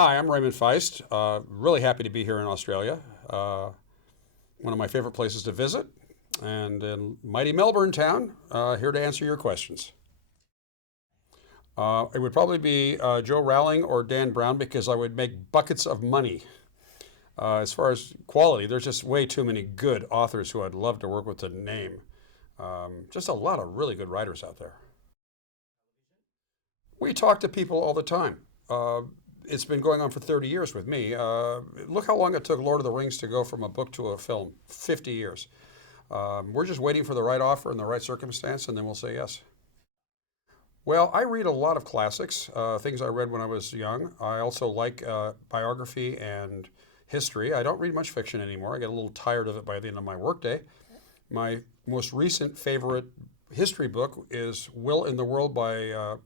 Hi, I'm Raymond Feist. Really happy to be here in Australia. One of my favorite places to visit, and in mighty Melbourne town, here to answer your questions. It would probably be Joe Rowling or Dan Brown because I would make buckets of money. As far as quality, there's just way too many good authors who I'd love to work with to name. Just a lot of really good writers out there. We talk to people all the time. It's been going on for 30 years with me. Look how long it took Lord of the Rings to go from a book to a film, 50 years. We're just waiting for the right offer and the right circumstance, and then we'll say yes. Well, I read a lot of classics, things I read when I was young. I also like biography and history. I don't read much fiction anymore. I get a little tired of it by the end of my workday. My most recent favorite history book is Will in the World by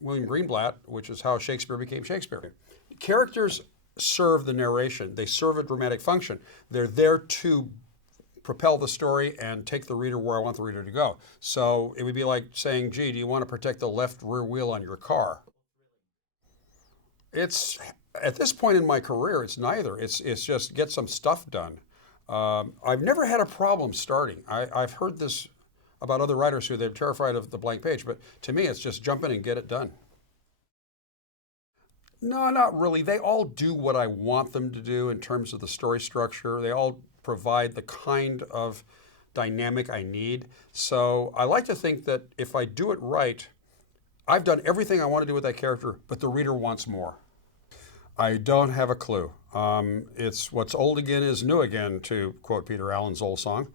William Greenblatt, which is how Shakespeare became Shakespeare. Characters serve the narration. They serve a dramatic function. They're there to propel the story and take the reader where I want the reader to go. So it would be like saying, gee, do you want to protect the left rear wheel on your car? It's, at this point in my career, it's neither. It's just get some stuff done. I've never had a problem starting. I've heard this about other writers who they're terrified of the blank page, but to me, it's just jump in and get it done. No, not really. They all do what I want them to do in terms of the story structure. They all provide the kind of dynamic I need. So I like to think that if I do it right, I've done everything I want to do with that character, but the reader wants more. I don't have a clue. It's what's old again is new again, to quote Peter Allen's old song.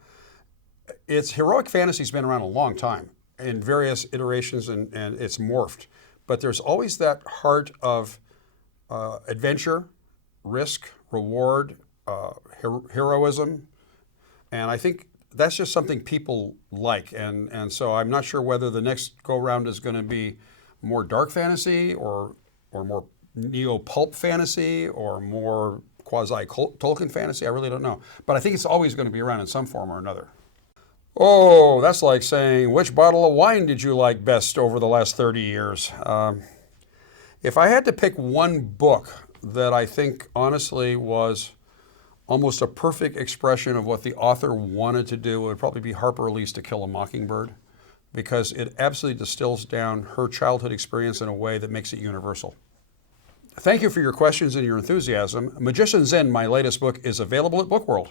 It's heroic fantasy's been around a long time in various iterations and it's morphed. But there's always that heart of adventure, risk, reward, heroism. And I think that's just something people like. And so I'm not sure whether the next go round is going to be more dark fantasy or more neo-pulp fantasy or more quasi-Tolkien fantasy. I really don't know. But I think it's always going to be around in some form or another. Oh, that's like saying, which bottle of wine did you like best over the last 30 years? If I had to pick one book that I think honestly was almost a perfect expression of what the author wanted to do, it would probably be Harper Lee's To Kill a Mockingbird, because it absolutely distills down her childhood experience in a way that makes it universal. Thank you for your questions and your enthusiasm. Magician's Inn, my latest book, is available at Bookworld.